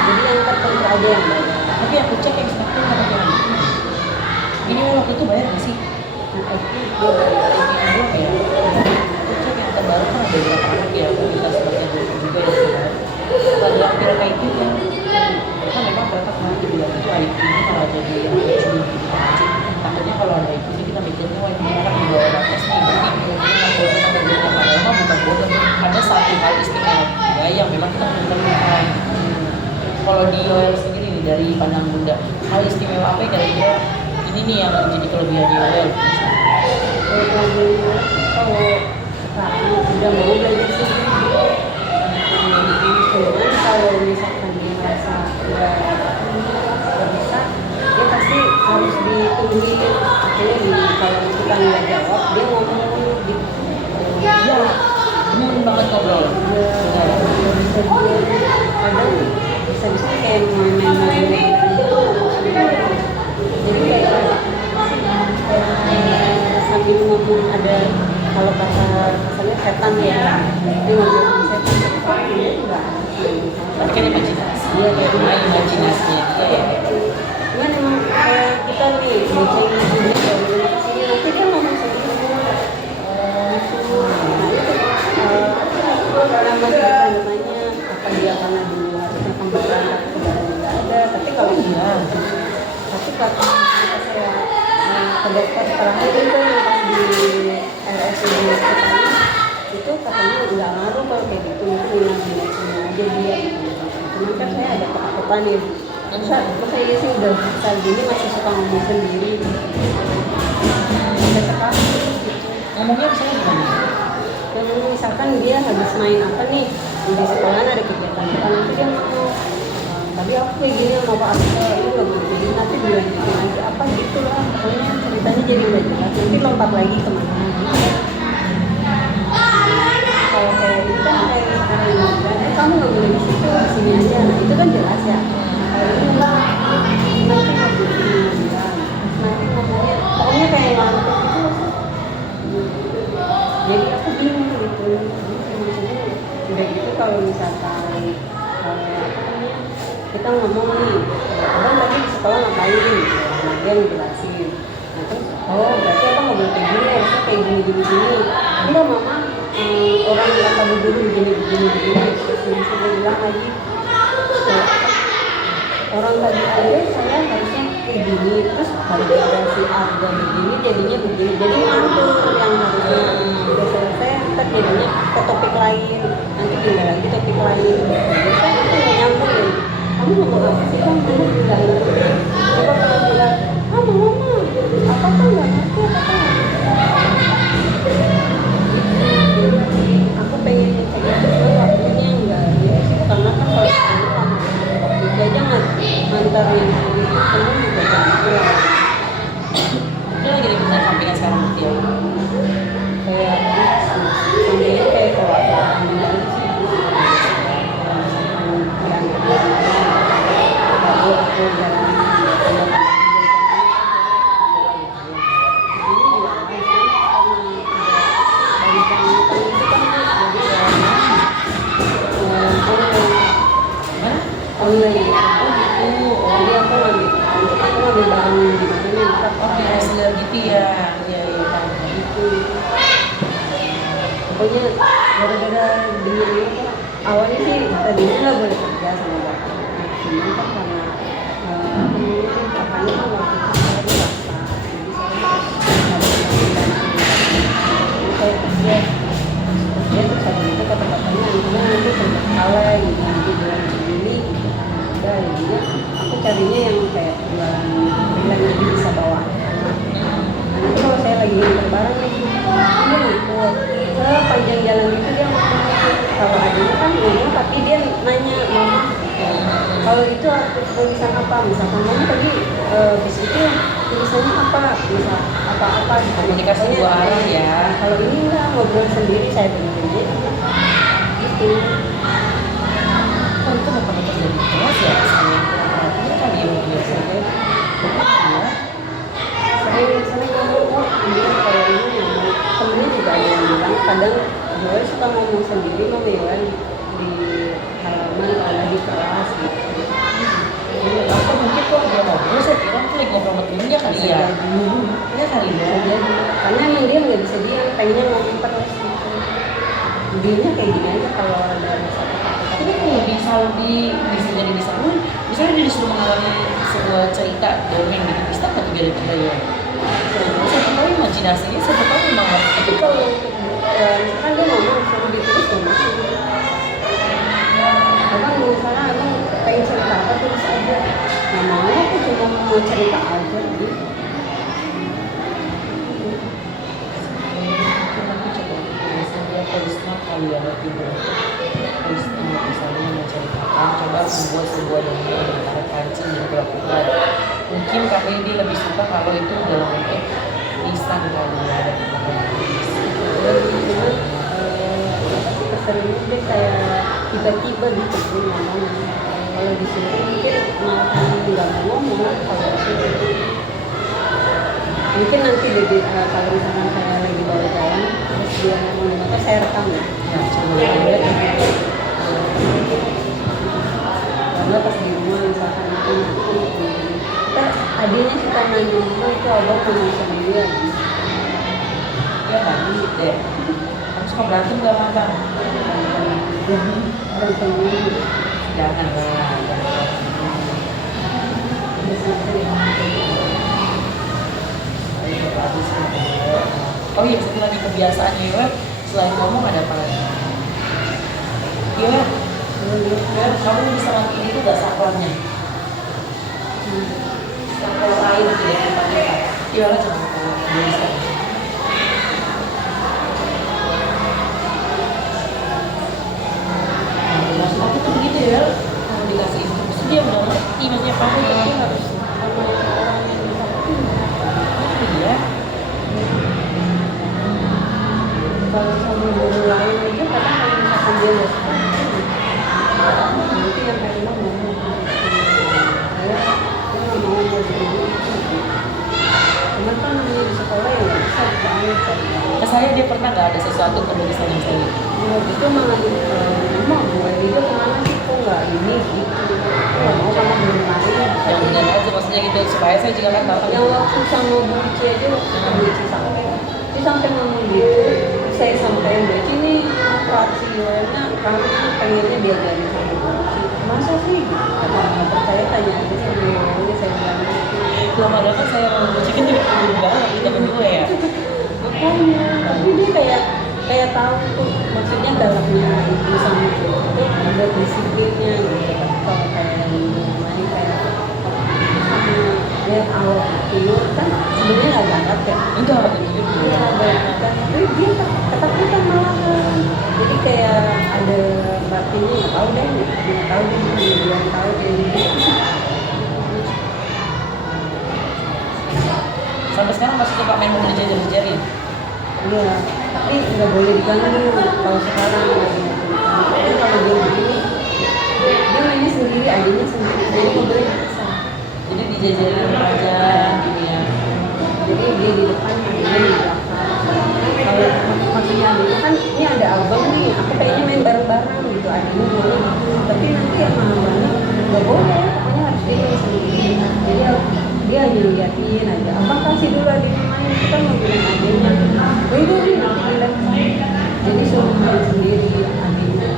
Jadi yang tertentu aja yang bayar. Tapi aku cek yang staffnya nggak pakai anak. Ini waktu itu bayar nggak sih? Nah IQ dia bayar. Belum ya. Aku cek yang terbaru kan ada beberapa anak ya aku minta sebagai guru juga yang terbaru. Kalau yang kira kayak gitu kan, kan memang ternyata kemarin dibilang itu IQ-nya malah jadi lucu gitu aja. Takutnya kalau ada IQ-nya kita mikirnya wah ini kan di bawah batas nih, berarti nggak boleh sama gurunya padahal mah bukan bodoh. Ada satu hal istimewa ya yang memang kita perlukan. Kalau di Yoel sendiri nih dari pandang bunda, hal istimewa apa yang kira-kira ini nih yang menjadi kelebihan Yoel? Kalau sekarang udah mau belajar sendiri cuman kalau misalkan dia merasa nggak bisa dia pasti harus ditungguin akhirnya kalau kita nggak jawab dia ngomong gitu Ya, bener banget ngobrol. bisa dia kadang bisa kayak main-main jadi kayak sambil ngomong ada kalau kasarnya setan ya dia ngomong setan dia enggak Tapi kan imajinasi. dia kayak Imajinasinya dia ya. cuman emang kayak kita nih baca ini dari rumah kesini nanti dia ngomong sendiri nah itu orang masih bertanya apa dia karena dulu harusnya kembali kebarannya nggak ada tapi kalau iya tapi kalau saya ke dokter terakhir itu yang pas di RSUD itu apa nih? Masa iya sih udah besar gini masih suka ngomong sendiri. Udah sekali gitu. Ngomongnya misalnya gimana? Misalkan dia habis main apa nih di sekolah ada kegiatan apa nanti dia mau tapi aku kayak gini sama Pak Abdul itu nggak boleh jadi nanti dilanjutin lagi apa gitu lah pokoknya ceritanya jadi nggak jelas nanti lompat lagi kemana kalau kayak itu kan kayak sekarang bilang kamu nggak boleh di situ di sini aja nah itu kan jelas ya kalau ini enggak nanti nggak boleh di bilang nanti ngomongnya pokoknya kayak ngantuk gitu jadi aku bingung gitu udah gitu kalau misalkan apa namanya kita ngomong nih abang tadi di sekolah ngapain nah dia ngejelasin nah terus oh berarti abang nggak boleh kayak gini harusnya kayak gini enggak mama orang bilang kamu dulu begini terus dia bilang lagi orang tadi aja saya harusnya kayak gini terus kalau ada si Arda begini jadinya begini jadi mantul yang harusnya udah selesai ntar jadinya ke topik lain nanti pindah lagi topik lain jadi kan itu nggak nyambung ya kamu ngomong apa sih kan kamu bilang coba kalau bilang mama apa tuh nggak ngerti apa aku pengen cegah waktunya enggak karena kan kalau itu aja ngantar yang itu kamu juga jangan pulang Dia lagi dibikin sampingan sekarang gitu ya. kayak sambilnya kayak kalau ada orang bilang sih baru aku jalan online jadi aku ngambil barang di mana nih ntar Oke, reseller gitu ya. Iya, iya. gitu pokoknya gara-gara dengan ini kan awalnya sih tadinya nggak boleh kerja sama bapak cuma kan karena kakaknya kan waktu itu saya di swasta jadi saya terus habis itu kata bapaknya nanti sempat kalah gitu nanti bulan segini gitu udah jadinya aku carinya yang kayak bulan lagi bisa bawa nanti kalau saya lagi nganter barang nih ini ikut ke panjang jalan itu dia ngomong kalau adanya kan ngomong tapi dia nanya mama kalau itu tulisan apa misalkan mama tadi bis itu tulisannya apa misal apa gitu Komunikasi dua arah ya. kalau ini enggak ngobrol sendiri saya bener-bener gitu Kan itu bukan untuk jadi kelas ya, saya ini kan dia biasa ya. sering ngomong dia kalau ini ngomong temennya juga ada yang bilang kadang Joel suka ngomong sendiri sama Yohan di halaman kalau di kelas gitu Aku mungkin kok dia ngobrol, saya kira tuh lagi ngobrol sama temennya kali ya. Iya kali ya. jadi karena emang dia nggak bisa diam pengennya ngomong terus gitu dianya kayak gini aja kalau ada satu Tapi kalau bisa bisa jadi bisa pun, misalnya dia disuruh mengalami sebuah cerita dongeng gitu, bisa nggak tuh dari kita ya? Siapa tahu imajinasinya, siapa tahu memang harus tapi kalau misalkan dia ngomong suruh ditulis ngomong abang misalnya abang pengen cerita apa tulis aja nah mau aku cuma mau cerita aja gitu Aku coba misalnya voice note kali ya lebih voice note misalnya menceritakan coba membuat sebuah dongeng dengan referensi yang dilakukan mungkin karena dia lebih suka kalau itu dalam bentuk lisan kali ya ada cuman keseruannya dia kayak tiba-tiba gitu dia ngomong kalau di sini mungkin malah nggak mau ngomong kalau di sini mungkin nanti kalau misalkan saya lagi bawa jalan terus dia ngomong di motor saya rekam ya Nah, coba lihat karena pas di rumah misalkan aku kita adiknya suka nanya mama itu abang ngomong sendirian ya nggak gitu deh. Kamu suka berantem gak sama abang? berantem dulu Jangan lah, jangan. Oh iya, satu lagi kebiasaan Yewa selain ngomong ada apa lagi? Yewa, Kamu bisa matiin itu gak saklarnya? Saklar air gitu ya, tempatnya Kak. Gimana coba kalau bisa? Maksud aku tuh begitu ya, kalau dikasih instruksi dia udah ngerti, maksudnya paham tapi dia harus sama orang yang bisa. Iya. Kalau sama guru lain aja kadang kalau misalkan dia nggak suka nanti yang kayak ngomong saya mau begini cuman kan namanya di sekolah ya nggak bisa banget Ke saya dia pernah nggak ada sesuatu penulisan yang saya ya gitu mengambil mau gue juga kemana sih kok nggak ini gitu nggak mau sama guru lain yang benar aja maksudnya gitu supaya saya juga kan tahu yang waktu sama Bu Ici aja waktu sama Bu Ici sampai ngomong gitu saya sampai Mbak Ici nih perhatiannya kami pengennya diajarin sama Bu Ici masa sih kata nggak percaya tanya aja sama orangnya saya bilang gitu belum ada kan saya mau bucikin juga belum banget di temen gue ya makanya tapi dia kayak tahu tuh maksudnya dalamnya itu sama itu ada disiplinnya gitu tapi kalau kayak yang lain kayak sama dia awal itu kan sebenarnya nggak banget ya enggak iya banget tapi dia ketakutan malah jadi kayak ada batinnya nggak tahu deh dia tahu kayak gitu sampai sekarang masih suka main mobil jajar-jajarin iya tapi nggak boleh diganggu kalau sekarang tapi kalau dia begini dia mainnya sendiri adiknya sendiri jadi nggak boleh bisa jadi dijajarin aja gitu ya jadi dia di depan adiknya di belakang kalau maksudnya adiknya kan ini ada abang nih aku pengennya main bareng-bareng gitu adiknya boleh tapi nanti sama abangnya nggak boleh pokoknya harus dia main sendiri jadi dia hanya liatin aja abang kasih dulu adiknya main kita mau bilang adiknya itu nanti bilang jadi suruh main sendiri adiknya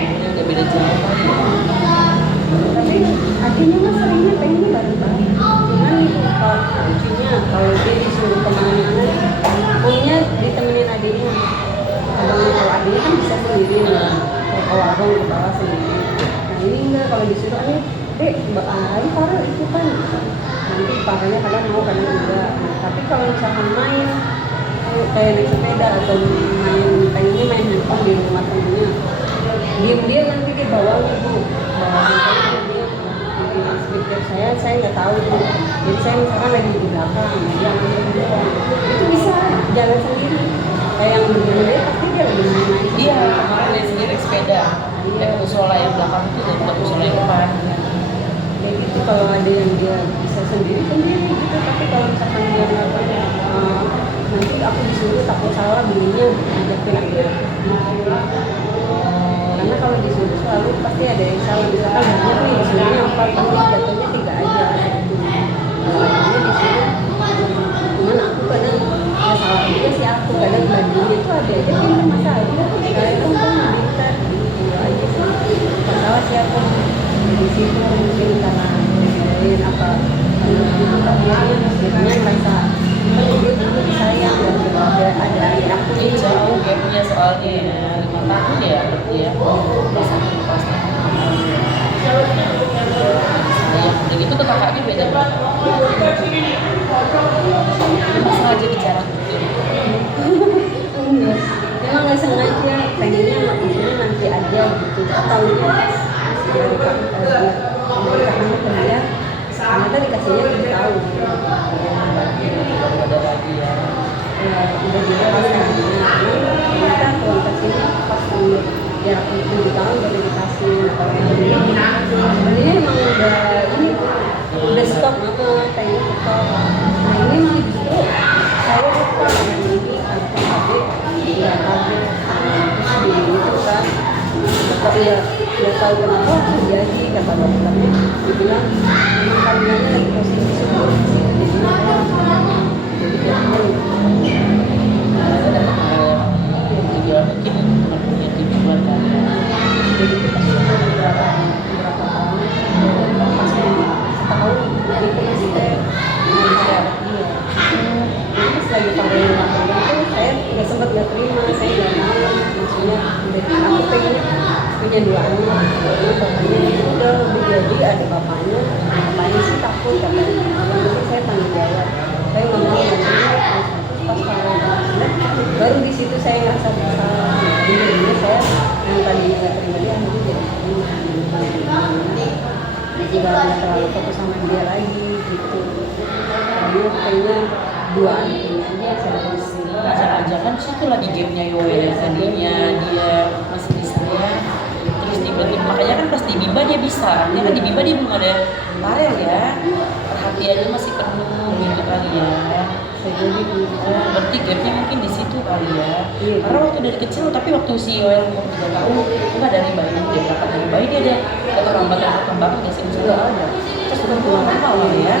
ini udah beda jauh kali ya tapi adiknya mah seringnya pengennya bareng-bareng cuman kalau kuncinya kalau dia disuruh kemana-mana punya ditemenin adiknya abangnya kalau adiknya kan bisa sendiri kalau abang ke bawah sendiri nah ini enggak kalau disuruh ayo dek mbak ayo Farah ikutan nanti parahnya kadang mau kadang enggak nah, tapi kalau misalkan main kayak naik sepeda atau pengennya main handphone di rumah temennya diam-diam nanti dia bawa handphone dia di speaker saya nggak tahu tuh jadi saya misalkan lagi di belakang dia ambil handphone itu bisa jalan sendiri kayak yang begini pasti dia lagi main-main iya kemarin dia sendiri sepeda dari musola yang belakang itu dan buat musola yang depan kayak gitu kalau ada yang dia bisa sendiri gitu tapi kalau misalkan dia melakukan nanti aku disuruh takut salah belinya ajakin aja karena kalau disuruh selalu pasti ada yang salah misalkan banyak nih disuruhnya 4 tapi jatuhnya 3 aja gitu makanya disuruh cuman aku kadang ya salah juga sih aku kadang bandingnya tuh ada aja kan masalah saya tuh kan bisa gitu aja sih masalah siapa di situ mungkin karena lain apa karena dia merasa dia dulu disayang ada adik aku ini jauh gapnya soalnya 5 tahun ya berarti ya udah satu kelas sayang udah gitu tuh kakaknya beda berapa masalah jadi jarak gitu memang nggak sengaja pengennya maksudnya nanti aja gitu tahunya dari kakaknya ke dia ternyata dikasihnya lebih tahu ada lagi ya udah juga pas kajinya ternyata pulang ke sini pas jarak 7 tahun baru dikasih kalau yang ini sebenarnya emang udah stop apa kayaknya stop nah ini malah justru saya lupa yang ini kartu KB nggak kaget terus di itu kan tapi ya nggak tahu kenapa terjadi kata dokternya dibilang memang kandungannya lagi posisi subur jadi juga mungkin punya tujuan kan jadi kita sudah berapa tahun setahun jadi itu masih saya mendapat dia jadi pas lagi pada itu saya nggak sempat nggak terima saya nggak mau maksudnya Jadi aku pengennya punya 2 anak. Jadi bapaknya udah lebih jadi ada bapaknya sih takut katanya. Yang penting saya tanggung jawab. Saya nggak mau pas kalau baru di situ saya ngerasa bersalah. Jadi saya yang tadinya nggak terima dia akhirnya jadi juga nggak terlalu fokus sama dia lagi gitu. Karena kayaknya 2 anak ini aja saya harus Jangan-jangan situ lagi gapnya Yoel yang tadinya dia masih di saya, terus tiba-tiba makanya kan pas di Bimba dia bisa, dia kan di Bimba dia belum ada Farel ya, perhatiannya masih penuh gitu kali ya. jadi Berarti gapnya mungkin di situ kali ya. Iya. Karena waktu dari kecil, tapi waktu si Yoel umur 3 tahun, enggak dari bayi dia berangkat dari bayi dia ada keterlambatan perkembangan nggak sih? nggak ada. Terus udah pulang awal ya.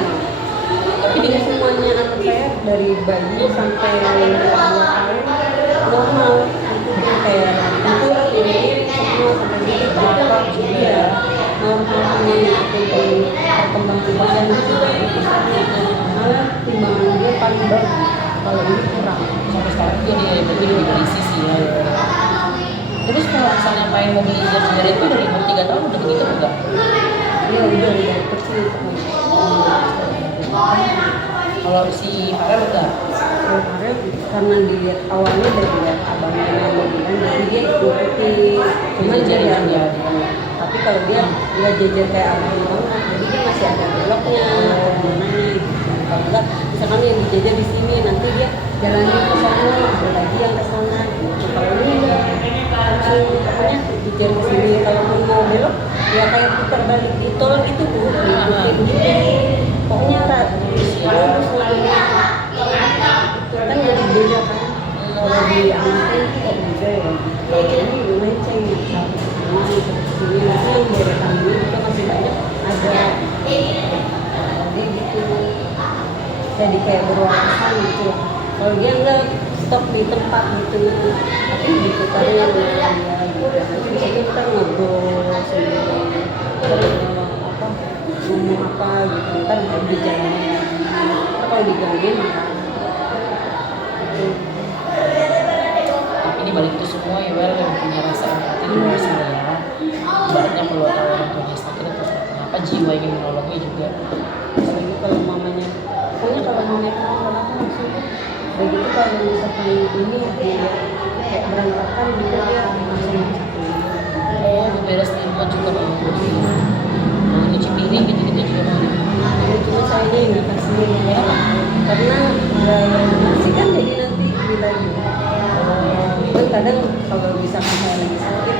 Tapi Jadi dia semuanya anak saya dari bayi sampai 2 tahun normal itu kayak itu ini semua sampai gitu bapak juga normal semuanya seperti perkembangan juga malah timbangan dia paling bagus kalau ini kurang. sampai sekarang dia berarti lebih berisi sih ya. Terus kalau misalnya main mobilisasi sendiri itu dari umur 3 tahun udah begitu enggak? Dia udah dari kecil Kalau si Farel enggak? kemarin karena dilihat awalnya dari lihat abangnya yang bilang jadi dia ikuti cuman Jajarin dia dia. tapi kalau dia nggak jajar kayak abang banget jadi dia masih ada beloknya kemananya gitu. Kalau enggak misalkan yang dijajar di sini nanti dia jalannya ke sana ada lagi yang ke sana gitu. Kalau ini enggak langsung pokoknya jajar ke sini kalaupun mau belok ya kayak putar balik di tol gitu bu diikuti begitu pokoknya lurus semuanya kan jadi beda kan kalau di amatin kok beda ya kalau ini lumayan saya nggak tahu semua sini nanti yang berekan dulu itu masih banyak ada jadi gitu jadi kayak berwawasan gitu kalau dia nggak stop di tempat gitu tapi diputarin yang dia gitu nanti di situ kita ngobrol sendiri apa ngomong apa gitu kan di jalan kalau digangguin Tapi di balik itu semua Yoel yang punya rasa empati juga sih ya. Ibaratnya kalau orang tuanya sakit atau apa jiwa ingin menolongnya juga. apalagi kalau mamanya pokoknya kalau mamanya kenapa langsung udah gitu kalau misalkan ini dia kayak berantakan juga dia langsung masakin Oh, beres di rumah juga mau nyuci piring gitu-gitu juga mau. jadi cuma saya ini nggak kasih ya karena nasi kan jadi nanti lagi kan kadang kalau misalkan saya lagi sakit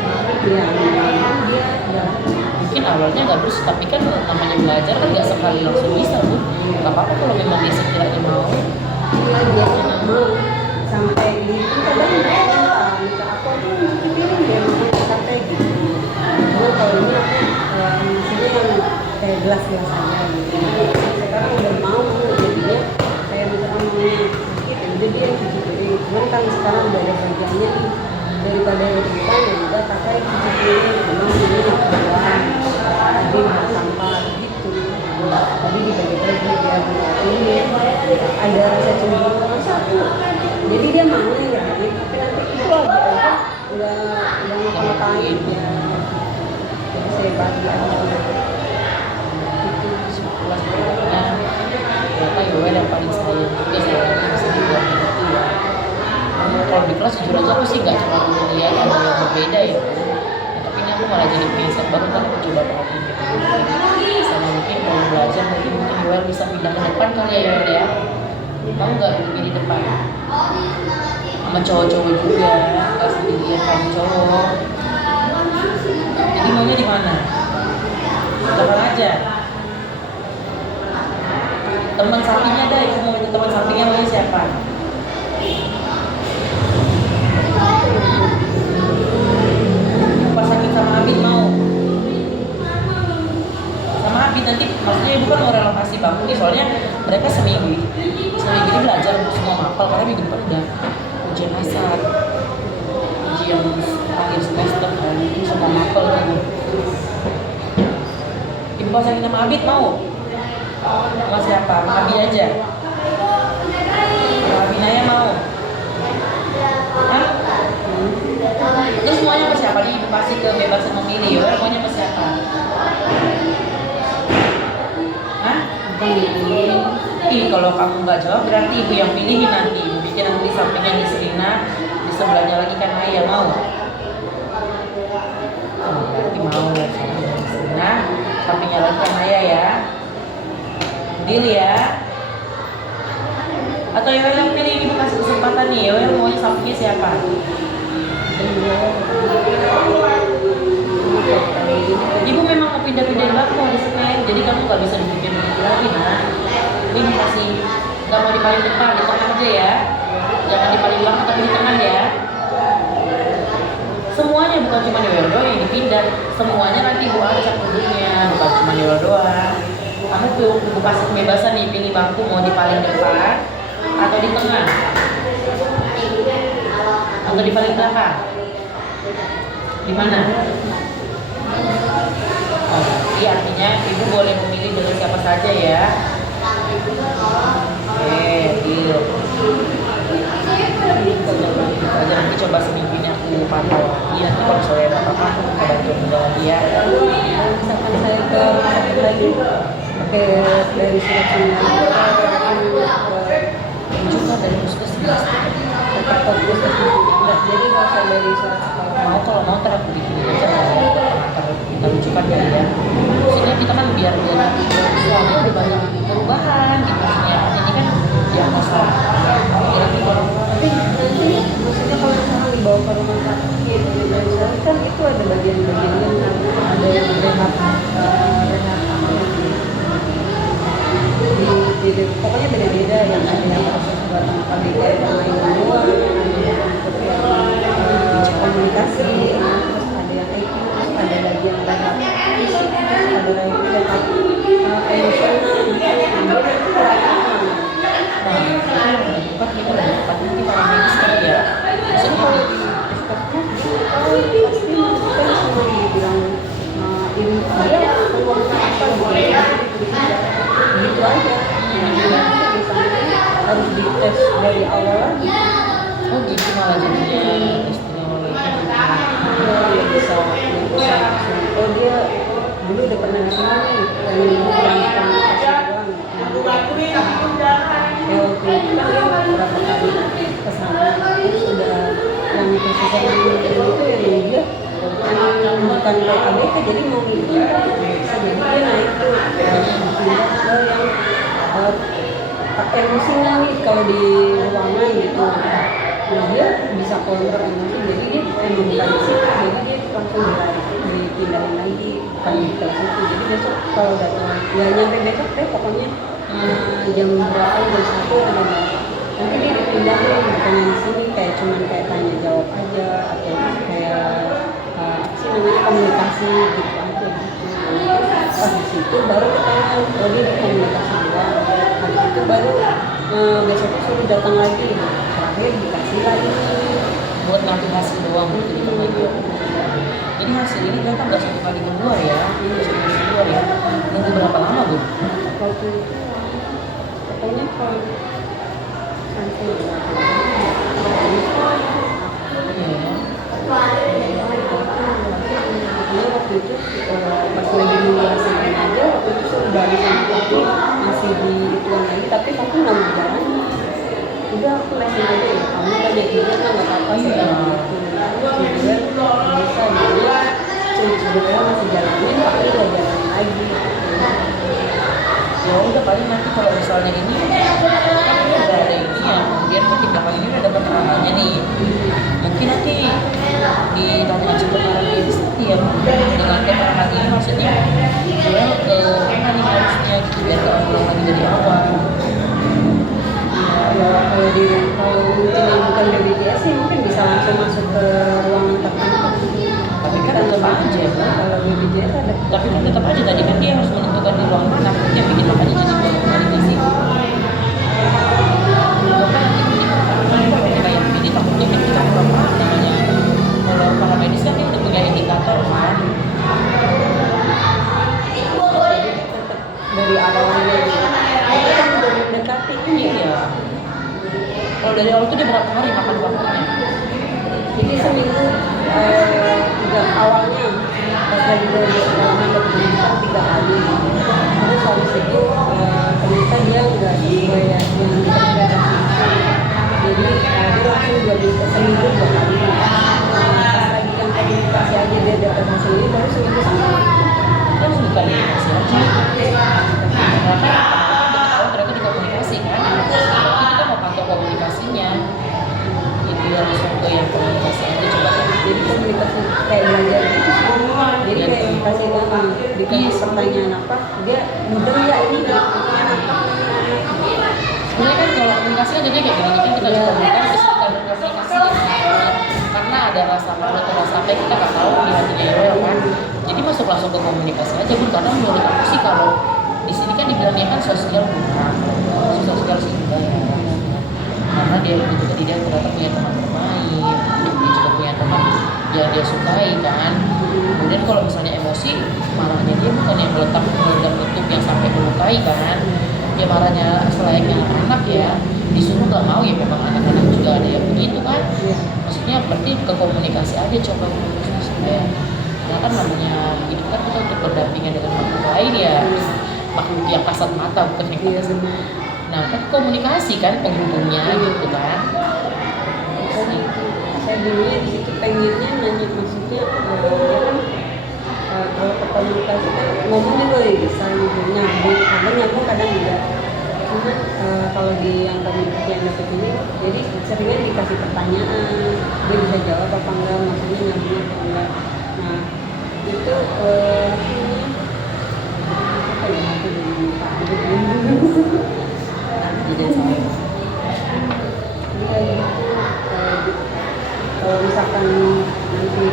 ya dia udah Mungkin awalnya nggak bisa, tapi kan namanya belajar kan nggak sekali langsung bisa bu. Nggak apa-apa kalau memang dia sekiranya mau. dia nggak mau sampai di itu kadang minta aku tuh nyuci piring dia makan sampai gitu cuma kalau ini aku maksudnya yang kayak gelas-gelas aja gitu sekarang udah mau jadinya kayak misalkan maunya sakit ya udah dia yang cuci piring cuman kan sekarang udah ada bagiannya nih daripada kita ya udah kakak yang cuci piring memang ini doang tadi nggak sampah gitu tadi dibagi-bagi biar ini ada rasa cemburu masa aku jadi dia mau ya tapi nanti itu aja udah ngapa-ngapain ya jadi saya bagi aja gitu Nah, ternyata Yoel yang paling sayang juga sayangnya bisa dibuat gitu ya. Kalau di kelas jujur aja aku sih nggak terlalu melihat ada yang berbeda ya. Nah, tapi ini aku malah jadi mindset banget kan aku coba perhatiin gitu. Sama mungkin kalau belajar mungkin Yoel bisa pindah ke depan kali ya Yoel ya. Mau nggak duduknya di depan? Sama cowok-cowok juga, nggak sendirian kamu cowok. Jadi maunya di mana? Depan aja. Teman sampingnya ada, ibu mau teman sampingnya mau siapa? Pasangin sama Abid mau? Sama Abid nanti, maksudnya ibu kan mau relokasi bangku nih, soalnya mereka seminggu ini belajar semua mapel karena minggu depan udah ujian asar, ujian akhir semester kan, itu semua mapel kan. Ibu pasangin sama Abid mau? Sama siapa? Sama Abi aja? Sama Abi Naya mau? Hah? Terus semuanya jawab berarti ibu yang pilihin nanti. Ibu bikin nanti di sampingnya di Serina, di sebelahnya lagi kan Naya, mau? Oh, berarti mau sampingnya di Serina, sampingnya lagi kan Naya ya. Deal ya? Atau Yoel yang pilih, ibu kasih kesempatan nih. Yoel maunya sampingnya siapa? Ibu memang mau pindah-pindahin bangku hari Senin, jadi kamu gak bisa dibikin begitu lagi, nah. Ini kasih, gak mau di paling depan, di tengah aja ya. Jangan di paling belakang, tapi di tengah ya. Semuanya, bukan cuma Yoel doang yang dipindah. Semuanya nanti ibu acak duduknya, bukan cuma Yoel doang. Kamu ibu kasih kebebasan nih, pilih bangku mau di paling depan atau di tengah atau di paling belakang. Di mana? Oh, berarti artinya ibu boleh memilih dengan siapa saja ya. Deal. Aja nanti coba seminggu ini aku pantau lagi. Nanti kalau misalnya ada apa-apa aku bisa bantu lagi ya. Misalkan saya ke sakit lagi pakai dari surat pemilihan Juga dari puskesmas. tetap fokus ke situ. Jadi nggak usah dari surat sekolah. Mau kalau mau ntar aku bikin aja ntar kita rujukan kali ya. Sehingga kita kan biar suami udah banyak perubahan gitu maksudnya. Ini kan ya masalah. Tapi kalau Tapi nanti maksudnya kalau misalkan dibawa ke rumah sakit dan kan itu ada bagian-bagiannya, ada yang rehab pokoknya beda-beda, yang ada yang proses buat KBK yang lain luar, ada yang untuk komunikasi, terus ada yang IQ, terus ada lagi yang rehab fisik, terus ada lagi rehab emosional gitu. nah itu bukan kita udah dapat nanti para medis kan ya. Maksudnya Pasti kan cuma dibilang ini dia peluangnya apa gitu aja. Misalnya harus dites dari awal lagi. oh gitu malah jadinya istimewa lagi. Dia bisa oh dia dulu udah pernah di sini nih yang komunikasi doang. Ya waktu itu kan dia beberapa kali kesana terus udah yang khususnya itu yang dia bukan kayak ABK jadi mau ngikutin jadi dia naik tuh pindah ke yang emosinya nih kalau di ruangan gitu. Nah dia bisa kontrol emosi jadi dia emang bukan di situ jadi dia langsung dipindahin lagi bukan di kelas itu. Jadi besok kalau datang ya nyampe besok deh pokoknya jam berapa jam 1 ada nanti dia dipindahin bukan di sini kayak cuman kayak tanya jawab aja atau kayak apa sih namanya komunikasi gitu aja gitu. Pas di situ baru ketahuan oh dia di komunikasi doang. Habis itu baru besoknya suruh datang lagi terakhir dikasih lagi Buat nanti hasil doang gitu di tengah itu. Ini hasil ini kan nggak 1 kali keluar ya, hasil keluar ya. Nunggu berapa lama bu? waktu itu pokoknya kalau sampai waktu itu pas lagi nunggu hasilnya aja waktu itu suruh balik sama kopi masih di ituan lagi tapi aku nggak mau jalan udah aku lesin aja ya kamu udah jadi nggak apa-apa sih sebenarnya bisa dia sebenarnya masih jalanin tapi nggak jalanin lagi Ya udah paling nanti kalau misalnya ini kan udah ada ini ya, kemudian kan tindakan ini udah ada keterangannya nih. Mungkin nanti ditanya aja ke para medis nanti ya dengan keterangan ini maksudnya gue ke mana nih harusnya gitu biar gak ulang lagi dari awal. Ya kalau mungkin yang bukan BPJS sih mungkin bisa langsung masuk ke ruangan tertentu. Tapi kan tetap aja Kalau BPJS ada. tapi kan tetap aja tadi kan dia harus menentukan di ruang mana yang bikin makanya jadi komunikasi itu kan nanti kayak begini takutnya kan kita apa namanya kalau para medis kan dia udah punya indikator kan Dari awalnya itu kan udah mendekati iya kalau dari awal tuh dia berapa hari makan waktunya jadi seminggu juga awalnya pas lagi dari sekolah dokter 3 kali terus habis itu ternyata dia nggak sesuai yang dikonsiderasi. Jadi dia langsung 2 minggu seminggu 2 kali. Pas lagi yang komunikasi aja dia dapat hasil ini baru seminggu sama. Kan bukan komunikasi aja. Karena kalau mereka di komunikasi kan, tapi kita mau pantau komunikasinya. Itu harus ke yang komunikasi aja coba kan. Jadi komunikasi kayak belajar gitu. Jadi kayak dikasih dikasih pertanyaan apa, dia mudah nggak ini Sebenarnya kan kalau komunikasi kan jadinya kayak gini kan kita harus komunikasi, terus kita berkomunikasi karena ada rasa malu atau rasa apa yang kita nggak tahu di hatinya Yoel kan. Jadi masuk langsung ke komunikasi aja Bun, karena menurut aku sih kalau di sini kan dibilangnya kan sosial bukan, sosial sih enggak ya. Karena dia begitu tadi dia ternyata punya teman bermain, dia juga punya teman yang dia sukai kan. Kemudian kalau misalnya emosi, marahnya dia bukan yang meledak yang sampai melukai kan. Ya marahnya selayaknya anak ya, disuruh nggak mau ya, memang anak-anak juga ada yang begitu kan. Maksudnya berarti ke komunikasi aja coba supaya, karena kan namanya hidup kan kita untuk berdampingan dengan makhluk lain ya, makhluk yang kasat mata bukan yang kasat. Nah kan komunikasi kan penghubungnya gitu kan. Saya dulunya di situ pengennya nanya, maksudnya dia kan kalau ke komunikasi kan ngomong juga ya bisa gitu, nyambung kadang enggak. Cuma kalau di yang komunikasi yang dapet ini, jadi seringnya dikasih pertanyaan, dia bisa jawab apa enggak, maksudnya nyambung apa enggak. Nah itu apa ya, aku jadi lupa Jadi saya kayak gitu. Kalau misalkan nanti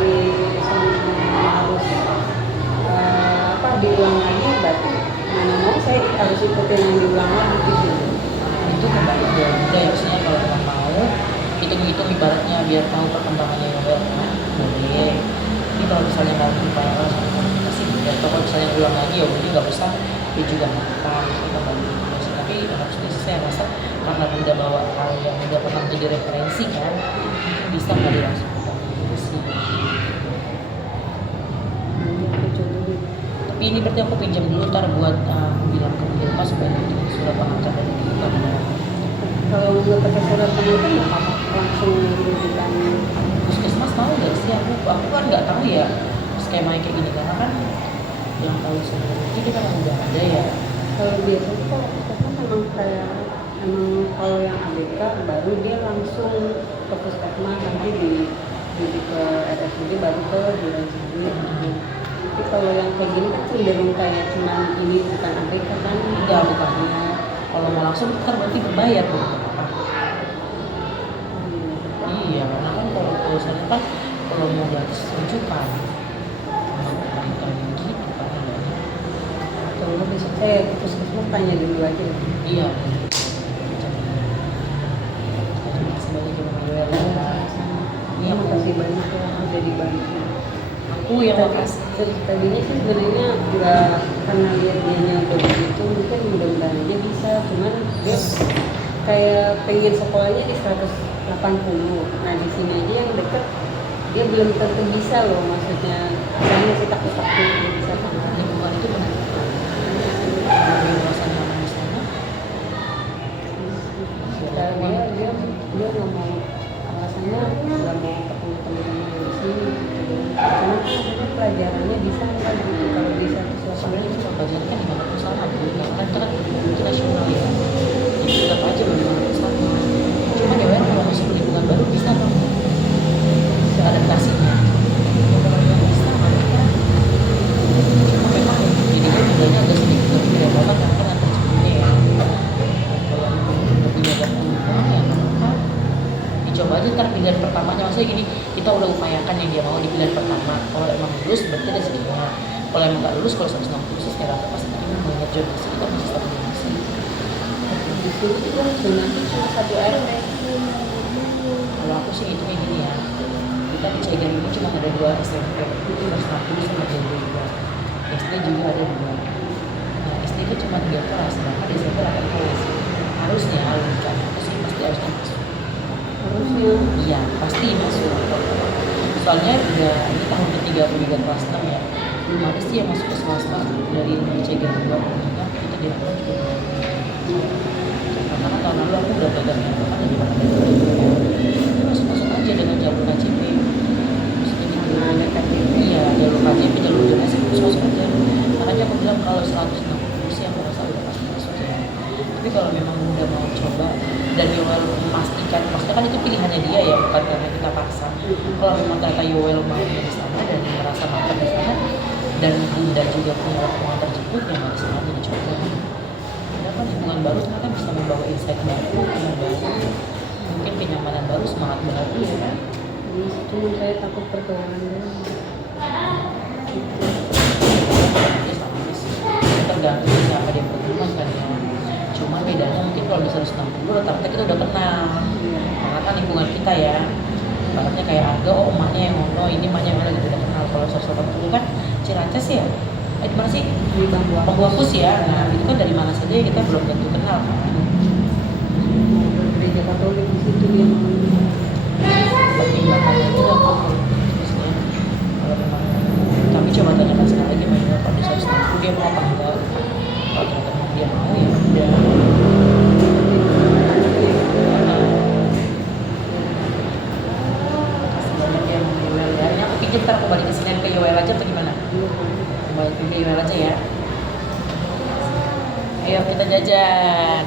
harus diulang lagi, berarti mana mau saya harus ikutin yang diulang lagi gitu. itu kembali ke udah ya, maksudnya kalau nggak mau hitung-hitung ibaratnya biar tahu perkembangannya Yoel kan boleh. Tapi kalau misalnya nggak lupa sama komunikasi ya, atau kalau misalnya ulang lagi ya udah nggak usah, dia juga apa kita balik. Tapi harusnya sih saya rasa karena udah bawa hal yang udah pernah jadi referensi kan, bisa kali langsung ke komunikasi. Tapi ini berarti aku pinjam dulu ntar buat aku bilang ke Bilma supaya bikin surat pengantar dari kita. Kalau nggak pakai surat pengantar nggak apa-apa, langsung rujukan Puskesmas tahu nggak sih, aku kan nggak tahu ya skema kayak gini karena kan yang tahu sendiri kita kan udah ada ya. kalau biasanya kalau puskesmas memang kayak kalau yang ABK baru dia langsung ke puskesmas, nanti di ke RSUD baru ke Durensawit. Tapi kalau yang kayak gini kan cenderung kayak cuman ini bukan ABK kan, Enggak, bukan. Kalau mau langsung kan berarti berbayar tuh. Iya, karena kan kalau misalnya kan kalau mau gratis rujukan beritanya gitu kan adanya. atau nggak besok saya ke puskesmas tanya dulu aja. Iya. Terima kasih banyak ya Mbak Yoel. Iya, makasih banyak ya udah dibantu. Aku yang makasih. Tadinya sih sebenarnya nggak, karena lihat dianya udah begitu mungkin mudah-mudahan aja bisa, cuman dia kayak pengen sekolahnya di 180. Nah di sini aja yang deket dia belum tentu bisa loh, maksudnya saya masih takut-takut dia bisa sama. Lingkungan itu benar. Ada luasan mana di sana? Karena dia nggak mau, alasannya nggak mau ketemu teman-teman di sini gitu. Karena kan maksudnya pelajarannya bisa kan gitu, kalau di 180 Sebenarnya cuma belajar kan di mana pun sama Bu, karena itu kan internasional ya. Jadi tetap aja bagaimana sama. Cuma ya kalau masuk ke lingkungan baru bisa kan? Bisa adaptasinya. Kalau yang bisa mereka cuma memang jadinya bedanya agak sedikit berbeda banget karena kan antar cepetnya ya. Kalau lebih banyak peluang ya kenapa? Dicoba aja ntar pilihan pertamanya, maksudnya gini, kita udah upayakan yang dia mau di pilihan pertama. Kalau emang lulus berarti ada sedikitnya. Kalau emang nggak lulus, kalau 160 sih saya rasa pasti terima banyak jonasi, kita masih tetap donasi. di sini juga donasi cuma 1 RT. Kalau aku sih hitungnya gini ya, kita di Cilegon ini cuma ada 2 SMP, 160 sama 22. SD juga ada 2. Nah SD itu cuma 3 kelas, maka di SMP 8 kelas. Harusnya lulusan aku sih pasti harusnya masuk. Harusnya Iya, pasti masuk. Soalnya udah ini tahun ketiga aku juga kelas 6 ya. Belum ada sih yang masuk ke swasta dari Cilegon 2. Kita di juga karena kan tahun lalu aku udah pegang yang kan dari mana dari itu masuk aja dengan jalur KJP maksudnya gitu. Nah, ada KTP. Iya, jalur KJP, jalur zonasi masuk aja. Makanya aku bilang kalau 160 sih aku rasa udah pasti masuk ya. Tapi kalau memang udah mau coba dan Yowel memastikan, maksudnya kan itu pilihannya dia ya, bukan karena kita paksa. Kalau memang ternyata Yowel mau di sana dan merasa makan di sana dan Bunda juga punya waktu yang terjemput, ya nggak bisa lagi dicoba. Karena kan lingkungan baru ternyata bisa membawa insight baru, yang baru, mungkin kenyamanan baru, semangat baru ya kan. Cuma saya takut pertuanan doang. Ya sama sih. Tergantung siapa dia berteman kan ya. Cuma bedanya mungkin kalau di 160 rata-rata kita udah kenal. Karena kan lingkungan kita ya. Ibaratnya kayak ada, oh emaknya yang ngono, ini emaknya yang mana gitu udah kenal. Kalau 180 kan Ciracas ya. Di mana sih? Di Bangkuapus ya. Nah itu kan dari mana saja kita belum tentu kenal kan. gereja Katolik di situ dia mau. Pertimbangannya itu apa terusnya kalau memang kami coba tanyakan sekali lagi Mbak Ina, kalau di 160 dia mau apa enggak. Kalau ternyata memang dia mau ya udah. Makasih banyak ya Mbak Yowel ya. Ini aku pinjam ntar aku balik ke Senin ke Yowel aja atau gimana? Aku balik ke Yowel aja ya. Ayo kita jajan.